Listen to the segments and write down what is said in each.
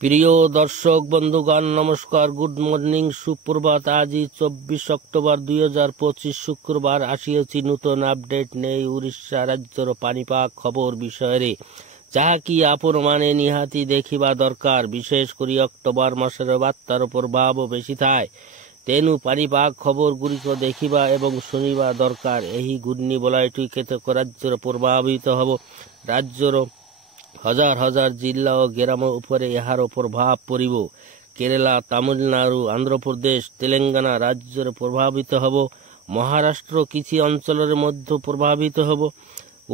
প্রিয় দর্শক বন্ধুগণ নমস্কার, গুড মর্নিং, সুপ্রভাত। আজি 24 অক্টোবর 2025 শুক্রবার আসিয়াছি নূতন আপডেট নেই উড়িষ্যা রাজ্যর পানিপাগ খবর বিষয়ে, যাহাকি আপন মানে নিহাতি দেখিবা দরকার। বিশেষ করে অক্টোবর মাসের বার্তার প্রভাব বেশি থাকে, তেণু পানিপাগ খবর গুড়িক দেখিবা এবং শুনিবা দরকার। এই ঘূর্ণিবলয়টি কেতক রাজ্যর প্রভাবিত হব। রাজ্যর হাজার হাজার জিল্লা ও গ্রাম উপরে এହାର প্রভাব পড়িব। কেরালা, তামিলনাড়ু, আন্ধ্রপ্রদেশ, তেলেঙ্গানা রাজ্যের প্রভাবিত হব। মহারাষ্ট্র কিছু অঞ্চলের মধ্যে প্রভাবিত হব।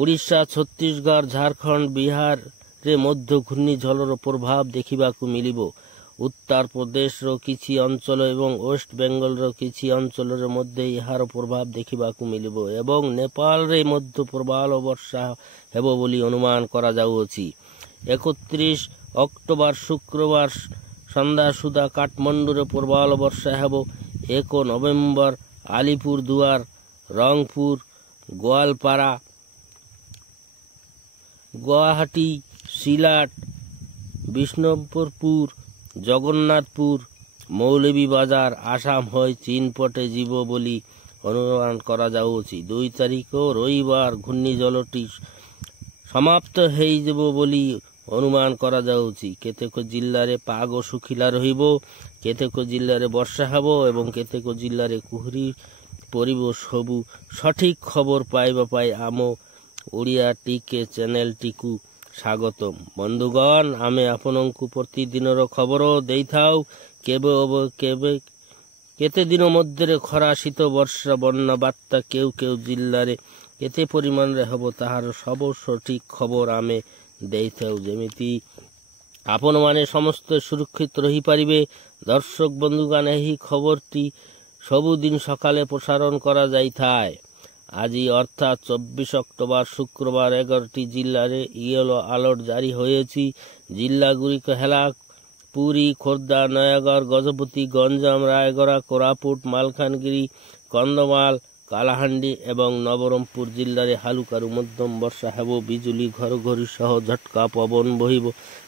উড়িষ্যা, ছত্তিশগড়, ঝাড়খণ্ড, বিহারের মধ্যে ঘূর্ণিঝড়ের প্রভাব দেখিবাকু মিলিব। উত্তর প্রদেশর কিছু অঞ্চল এবং ওয়েস্ট বেঙ্গলর কিছু অঞ্চলের মধ্যে এହାର প্রভাব দেখিবাকু মিলিব এবং নেপালের মধ্যে প্রবল বর্ষা ହେବ ବୋଲି অনুমান করা যাউଅଛି। 31 অক্টোবর শুক্রবার সন্ধ্যা সুদ্ধা কাঠমান্ডুরে প্রবল বর্ষা ହେବ। 1 নভেম্বর আলিপুরদুয়ার, রংপুর, গোয়ালপাড়া, গুয়াহাটি, সিলাট, বিষ্ণুপুর, জগন্নাথপুর, মৌলভীবাজার, আসাম হয়ে চীন পটে যাব বলি অনুমান করা যাউଅଛି। 2 তারিখ রবিবার ঘূর্ণিঝড়টি সমাপ্ত হয়ে যাব বলি অনুমান করা যাউଅଛି। କେତେକ ଜିଲ୍ଲାରେ ପାଗ ଶୁଖିଲା ରହିବ, କେତେକ ଜିଲ୍ଲାରେ ବର୍ଷା ହେବ ଏବଂ କେତେକ ଜିଲ୍ଲାରେ କୁହୁଡ଼ି ପଡ଼ିବ। ସବୁ ସଠିକ୍ ଖବର ପାଇବା ପାଇଁ ଆମ ଓଡ଼ିଆ ଟିକେ ଚ୍ୟାନେଲଟିକୁ ସ୍ୱାଗତମ। ବନ୍ଧୁଗଣ, ଆମେ ଆପଣଙ୍କୁ ପ୍ରତିଦିନର ଖବର ଦେଇଥାଉ। କେତେ ଦିନ ମଧ୍ୟରେ ଖରା, ଶୀତ, ବର୍ଷା, ବନ୍ୟା, ବାତ୍ୟା କେଉଁ କେଉଁ ଜିଲ୍ଲାରେ କେତେ ପରିମାଣରେ ହେବ ତାହାର ସବୁ ସଠିକ୍ ଖବର ଆମେ ଦେଇଥାଉ, ଯେମିତି ଆପଣମାନେ ସମସ୍ତେ ସୁରକ୍ଷିତ ରହିପାରିବେ। ଦର୍ଶକ ବନ୍ଧୁଗଣ, ଏହି ଖବରଟି ସବୁଦିନ ସକାଳେ ପ୍ରସାରଣ କରାଯାଇଥାଏ। ଆଜି ଅର୍ଥାତ୍ 24 ଅକ୍ଟୋବର শুক্রবার 11টি ଜିଲ୍ଲାରେ ইয়েলো আলার্ট জারি হয়েছে। ଜିଲ୍ଲାଗୁଡ଼ିକ ହେଲା ପୁରୀ, ଖୋର୍ଦ୍ଧା, ନୟାଗଡ଼, ଗଜପତି, ଗଞ୍ଜାମ, ରାୟଗଡ଼ା, କୋରାପୁଟ, ମାଲକାନଗିରି, କନ୍ଧମାଳ, କାଲାହାଣ୍ଡି ଏବଂ ନବରଙ୍ଗପୁର ଜିଲ୍ଲାରେ ହାଲୁକାରୁ ମଧ୍ୟମ ବର୍ଷା ହେବ। ବିଜୁଳି ଘଡ଼ଘଡ଼ି ସହ ଝଟକା ପବନ ବହିବ।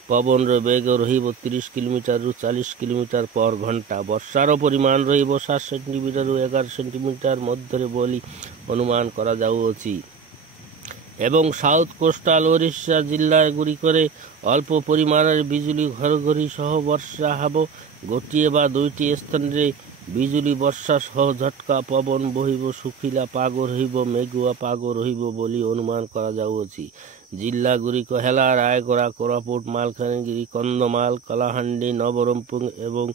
ପବନର ବେଗ ରହିବ 30 କିଲୋମିଟରରୁ 40 କିଲୋମିଟର ପର ଘଣ୍ଟା। ବର୍ଷାର ପରିମାଣ ରହିବ 7 ସେଣ୍ଟିମିଟରରୁ 11 ସେଣ୍ଟିମିଟର ମଧ୍ୟରେ ବୋଲି ଅନୁମାନ କରାଯାଉଅଛି ଏବଂ ସାଉଥ୍ କୋଷ୍ଟାଲ ଓଡ଼ିଶା ଜିଲ୍ଲାଗୁଡ଼ିକରେ ଅଳ୍ପ ପରିମାଣରେ ବିଜୁଳି ଘଡ଼ଘଡ଼ି ସହ ବର୍ଷା ହେବ। ଗୋଟିଏ ବା ଦୁଇଟି ସ୍ଥାନରେ ବିଜୁଳି ବର୍ଷା ସହ ଝଟକା ପବନ ବହିବ। ଶୁଖିଲା ପାଗ ରହିବ, ମେଘୁଆ ପାଗ ରହିବ ବୋଲି ଅନୁମାନ କରାଯାଉଅଛି। ଜିଲ୍ଲାଗୁଡ଼ିକ ହେଲା ରାୟଗଡ଼ା, କୋରାପୁଟ, ମାଲକାନଗିରି, କନ୍ଧମାଳ, କଳାହାଣ୍ଡି, ନବରଙ୍ଗପୁର ଏବଂ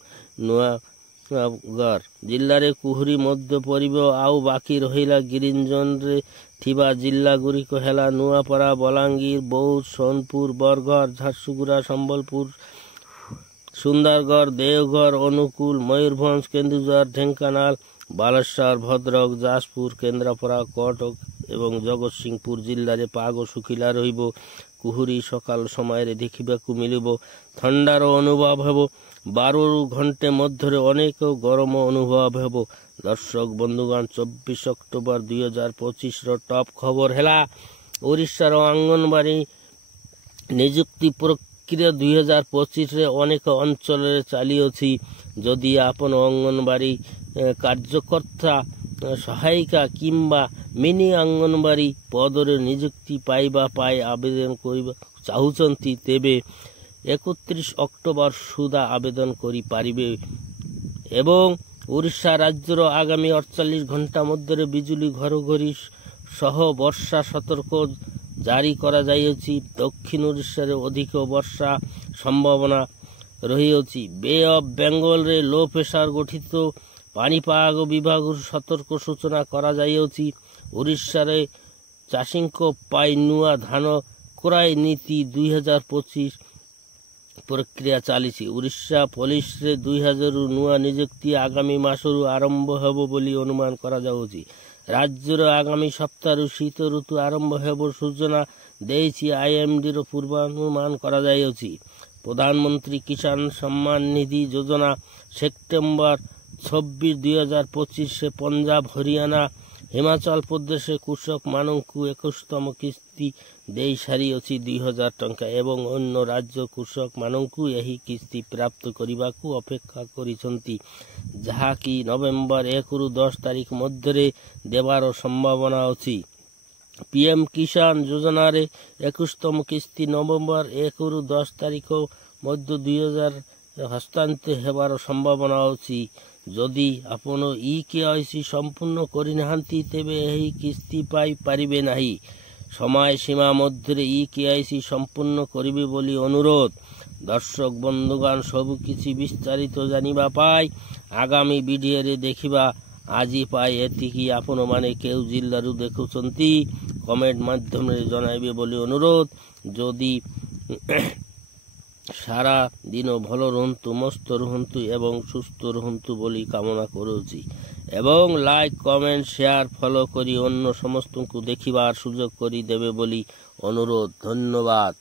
ନୂଆଗଡ଼ ଜିଲ୍ଲାରେ କୁହୁଡ଼ି ମଧ୍ୟ ପଡ଼ିବ। ଆଉ ବାକି ରହିଲା ଗ୍ରୀନ୍ ଜୋନ୍ରେ ଥିବା ଜିଲ୍ଲାଗୁଡ଼ିକ ହେଲା ନୂଆପଡ଼ା, ବଲାଙ୍ଗୀର, ବୌଦ୍ଧ, ସୋନପୁର, ବରଗଡ଼, ଝାରସୁଗୁଡ଼ା, ସମ୍ବଲପୁର, ସୁନ୍ଦରଗଡ଼, ଦେଓଗଡ଼, ଅନୁଗୁଳ, ମୟୂରଭଞ୍ଜ, କେନ୍ଦୁଝର, ଢେଙ୍କାନାଳ, ବାଲେଶ୍ୱର, ଭଦ୍ରକ, ଯାଜପୁର, କେନ୍ଦ୍ରାପଡ଼ା, କଟକ ଏବଂ ଜଗତସିଂହପୁର ଜିଲ୍ଲାରେ ପାଗ ଶୁଖିଲା ରହିବ। କୁହୁଡ଼ି ସକାଳ ସମୟରେ ଦେଖିବାକୁ ମିଳିବ। ଥଣ୍ଡାର ଅନୁଭବ ହେବ। 12 ଘଣ୍ଟା ମଧ୍ୟରେ ଅନେକ ଗରମ ଅନୁଭବ ହେବ। ଦର୍ଶକ ବନ୍ଧୁଗଣ, 24 ଅକ୍ଟୋବର 2025ର ଟପ୍ ଖବର ହେଲା ଓଡ଼ିଶାର ଅଙ୍ଗନବାଡ଼ି ନିଯୁକ୍ତି ପ୍ରକ୍ରିୟା 2025ରେ ଅନେକ ଅଞ୍ଚଳରେ ଚାଲିଅଛି। ଯଦି ଆପଣ ଅଙ୍ଗନବାଡ଼ି କାର୍ଯ୍ୟକର୍ତ୍ତା, ସହାୟିକା କିମ୍ବା ମିନି ଅଙ୍ଗନବାଡ଼ି ପଦରେ ନିଯୁକ୍ତି ପାଇବା ପାଇଁ ଆବେଦନ କରିବାକୁ ଚାହୁଁଛନ୍ତି, ତେବେ 31 ଅକ୍ଟୋବର ସୁଦ୍ଧା ଆବେଦନ କରିପାରିବେ ଏବଂ ଓଡ଼ିଶା ରାଜ୍ୟର ଆଗାମୀ 48 ଘଣ୍ଟା ମଧ୍ୟରେ ବିଜୁଳି ଘଡ଼ଘଡ଼ି ସହ ବର୍ଷା ସତର୍କ ଜାରି କରାଯାଇଅଛି। ଦକ୍ଷିଣ ଓଡ଼ିଶାରେ ଅଧିକ ବର୍ଷା ସମ୍ଭାବନା ରହିଅଛି। ବେ ଅଫ୍ ବେଙ୍ଗଲରେ ଲୋ ପ୍ରେସର ଗଠିତ। ପାଣିପାଗ ବିଭାଗରୁ ସତର୍କ ସୂଚନା କରାଯାଇଅଛି। ଓଡ଼ିଶାରେ ଚାଷୀଙ୍କ ପାଇଁ ନୂଆ ଧାନ କ୍ରୟ ନୀତି 2025 ପ୍ରକ୍ରିୟା ଚାଲିଛି। ଓଡ଼ିଶା ପୋଲିସରେ 2000 ନୂଆ ନିଯୁକ୍ତି ଆଗାମୀ ମାସରୁ ଆରମ୍ଭ ହେବ ବୋଲି ଅନୁମାନ କରାଯାଉଛି। ରାଜ୍ୟର ଆଗାମୀ ସପ୍ତାହରୁ ଶୀତ ଋତୁ ଆରମ୍ଭ ହେବ ସୂଚନା ଦେଇଛି IMDର ପୂର୍ବାନୁମାନ କରାଯାଇଅଛି। ପ୍ରଧାନମନ୍ତ୍ରୀ କିଷାନ ସମ୍ମାନ ନିଧି ଯୋଜନା ସେପ୍ଟେମ୍ବର 26, 2025 ପଞ୍ଜାବ, ହରିୟାଣା, ହିମାଚଳ ପ୍ରଦେଶ କୃଷକମାନଙ୍କୁ 21ତମ କିସ୍ତି ଦେଇ ସାରିଅଛି 2000 ଟଙ୍କା ଏବଂ ଅନ୍ୟ ରାଜ୍ୟ କୃଷକମାନଙ୍କୁ ଏହି କିସ୍ତି ପ୍ରାପ୍ତ କରିବାକୁ ଅପେକ୍ଷା କରିଛନ୍ତି, ଯାହାକି ନଭେମ୍ବର 1ରୁ 10 ତାରିଖ ମଧ୍ୟରେ ଦେବାର ସମ୍ଭାବନା ଅଛି। ପିଏମ୍ କିଷାନ ଯୋଜନାରେ 21ତମ କିସ୍ତି ନଭେମ୍ବର 1ରୁ 10 ତାରିଖ ମଧ୍ୟ 2000 ହସ୍ତାନ୍ତର ହେବାର ସମ୍ଭାବନା ଅଛି। ଯଦି ଆପଣ EKYC ସମ୍ପୂର୍ଣ୍ଣ କରିନାହାନ୍ତି ତେବେ ଏହି କିସ୍ତି ପାଇପାରିବେ ନାହିଁ। ସମୟ ସୀମା ମଧ୍ୟରେ EKYC ସମ୍ପୂର୍ଣ୍ଣ କରିବେ ବୋଲି ଅନୁରୋଧ। ଦର୍ଶକ ବନ୍ଧୁଗଣ, ସବୁକିଛି ବିସ୍ତାରିତ ଜାଣିବା ପାଇଁ ଆଗାମୀ ଭିଡ଼ିଓରେ ଦେଖିବା। ଆଜି ପାଇଁ ଏତିକି। ଆପଣମାନେ କେଉଁ ଜିଲ୍ଲାରୁ ଦେଖୁଛନ୍ତି କମେଣ୍ଟ ମାଧ୍ୟମରେ ଜଣାଇବେ ବୋଲି ଅନୁରୋଧ। ଯଦି ସାରା ଦିନ ଭଲ ରୁହନ୍ତୁ, ମସ୍ତ ରୁହନ୍ତୁ ଏବଂ ସୁସ୍ଥ ରୁହନ୍ତୁ ବୋଲି କାମନା କରୁଛି ଏବଂ ଲାଇକ୍, କମେଣ୍ଟ, ସେୟାର, ଫଲୋ କରି ଅନ୍ୟ ସମସ୍ତଙ୍କୁ ଦେଖିବାର ସୁଯୋଗ କରିଦେବେ ବୋଲି ଅନୁରୋଧ। ଧନ୍ୟବାଦ।